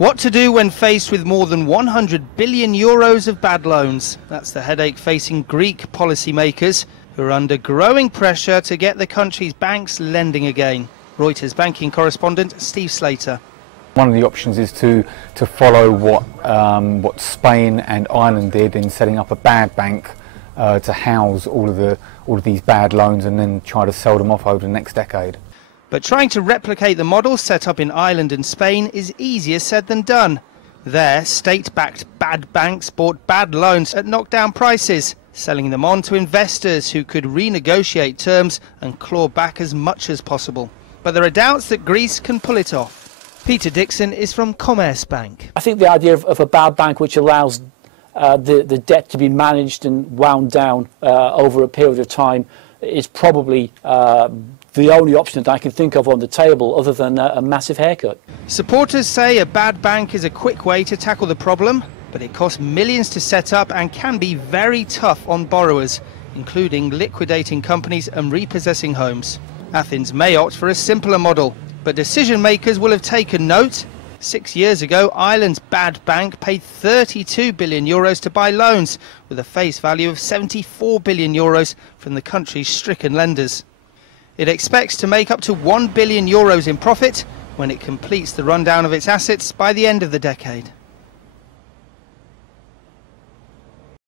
What to do when faced with more than 100 billion euros of bad loans? That's the headache facing Greek policymakers, who are under growing pressure to get the country's banks lending again. Reuters banking correspondent Steve Slater. One of the options is to follow what Spain and Ireland did in setting up a bad bank to house all of these bad loans and then try to sell them off over the next decade. But trying to replicate the model set up in Ireland and Spain is easier said than done. There, state-backed bad banks bought bad loans at knockdown prices, selling them on to investors who could renegotiate terms and claw back as much as possible. But there are doubts that Greece can pull it off. Peter Dixon is from Commerzbank. I think the idea of a bad bank which allows the debt to be managed and wound down over a period of time is probably the only option that I can think of on the table other than a massive haircut. Supporters say a bad bank is a quick way to tackle the problem, but it costs millions to set up and can be very tough on borrowers, including liquidating companies and repossessing homes. Athens may opt for a simpler model, but decision makers will have taken note. 6 years ago, Ireland's bad bank paid 32 billion euros to buy loans, with a face value of 74 billion euros from the country's stricken lenders. It expects to make up to 1 billion euros in profit when it completes the rundown of its assets by the end of the decade.